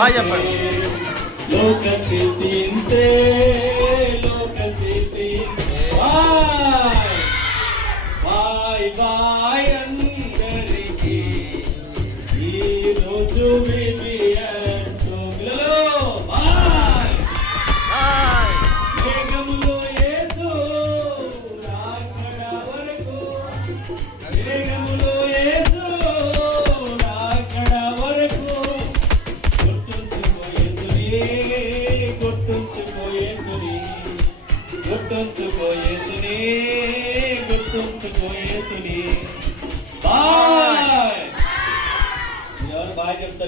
బాగా చెప్పండి.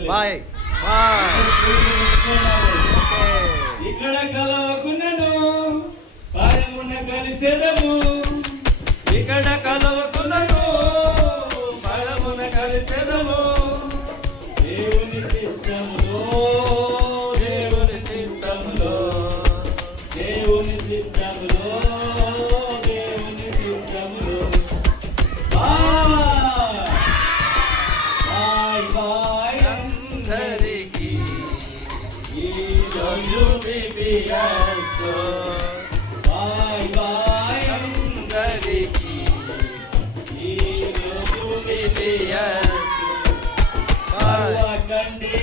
Bye bye. ఇక్కడ కలవకున్నను పాయమున కలిసెదము, ఇక్కడ కలవకున్నను పాయమున కలిసెదము. దేవుని చిత్తములో, దేవుని చిత్తములో, దేవుని చిత్తములో, దేవుని చిత్తములో. బాయ్ బాయ్ అందరికీ ఈరోజు బిబిఎస్తో. బాయ్ బాయ్ అందరికీ ఈరోజు బిబిఎస్తో. పర్వకండి